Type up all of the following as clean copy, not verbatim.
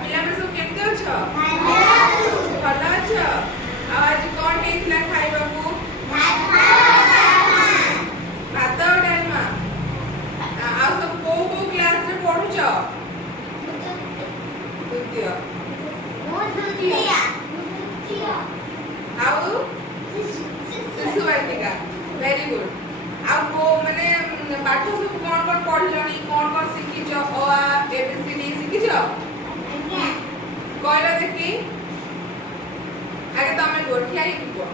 पिला में सब केमते अछ भल अछ आज कोन हेइतला खाइबा को भात डालमा आ सब को क्लास रे पढुछ द्वितीय आउ शिशु बाटिका वेरी गुड आ को माने पाठ सब कोन पढलनी कोन सिखिछ अ आ एबीसीडी सिखिछ कहला देखी आगे तमे गोठिया ही को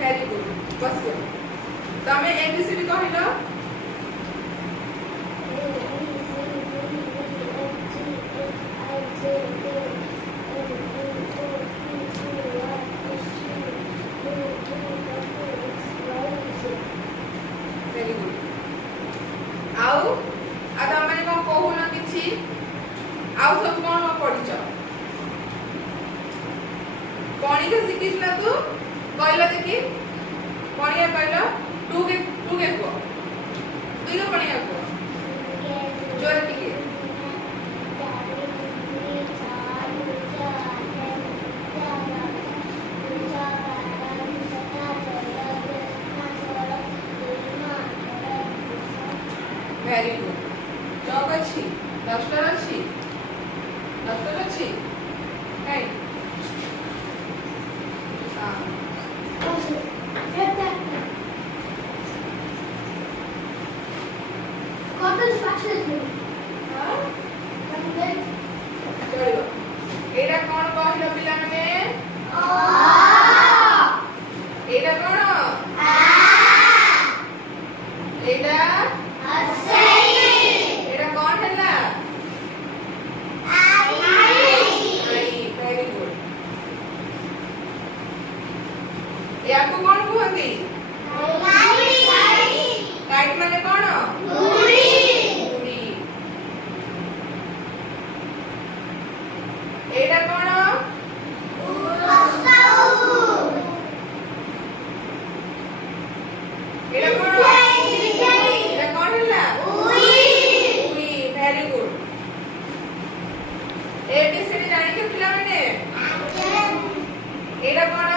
वेरी गुड बस तमे एबीसीडी कहिलो वेरी गुड आउ आ तमे कोन कहूना किछि आउ सब कोन पढिछ कोणी के सिखिछ ना तू कहला देखी कोणिया कहला टू के को दुई को कोणिया को जोर टिके वेरी गुड जॉब अच्छी डॉक्टर अच्छी राइट एटा कोन कहलो पिला माने एटा कोन एटा एटा कोन हैला आई वेरी गुड याको कोन कहंती काइट माने कोन उड़ी एटा कोन एटा कोन एटा कोन हैला उई वेरी गुड एबीसीडी जानि के पिला माने एटा कोन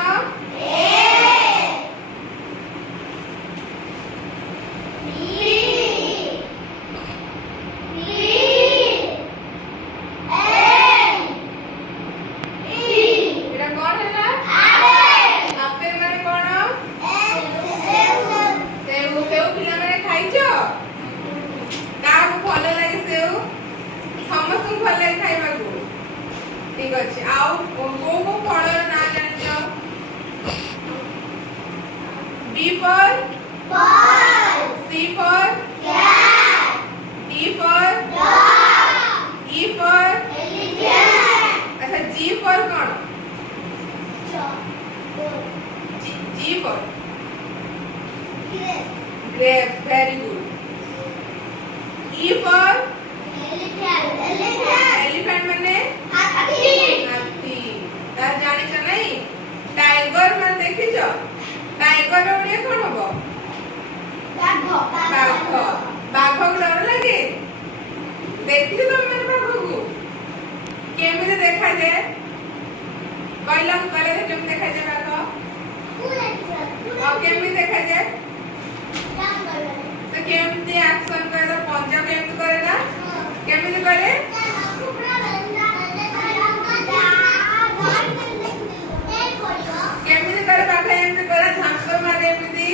ठीक अछि आउ को फल ना जानियो B for ball C for cat D for dog E for elephant अच्छा जी फॉर कौन G for grapes very good E for elephant माने हाथी ता जानि छ नहीं टाइगर मान देखि छ टाइगर ओडे कोन हो बाघ डर लगे देखि तो मैंने बाघ को केमिति देखा जाए कहला केमिति देखा जाए बाघ और केमिति देखा जाए से केमिति एक्शन करे पंजा केमिति करेला केमिति करे केमिति करे बाघ एमिति करे झांक मारे एमिति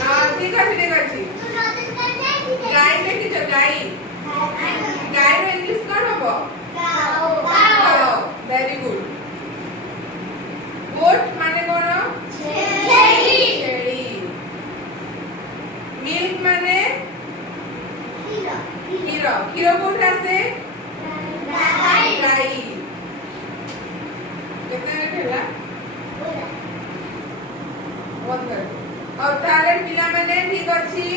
हां ठीक अछि गाय देखि छ गाय रो इंग्लिश कोन हो काऊ वेरी गुड गोट माने कोन छेली मिल्क माने खीर खीर कोन आसे ବନ୍ଦ କର। ଆଉ ତାହେଲେ ପିଲାମାନେ ଠିକ ଅଛି।